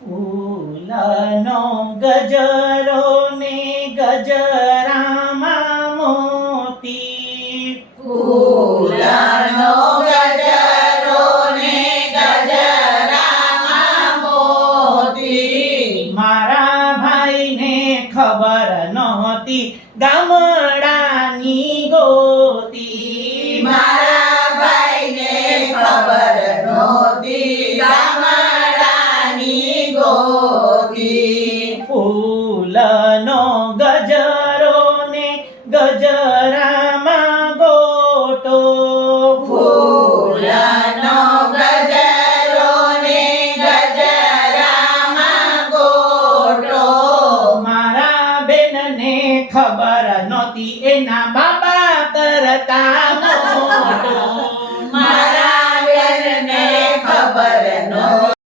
ફૂલનો ગજરો ને ગજરામાં મોતી, ફૂલનો ગજરો ને ગજરામાં મોતી, મારા ભાઈને ખબર નહોતી ગામડાની ગોતી, મારા ભાઈને ખબર નહોતી ગામડાની ગોતી. ફૂલનો ગજરો ને ગજરામાં ગોટો, ફૂલનો ગજરો ને ગજરામાં ગોટો, મારા બેનને ખબર નહોતી એના બાબા કરતા મોટો.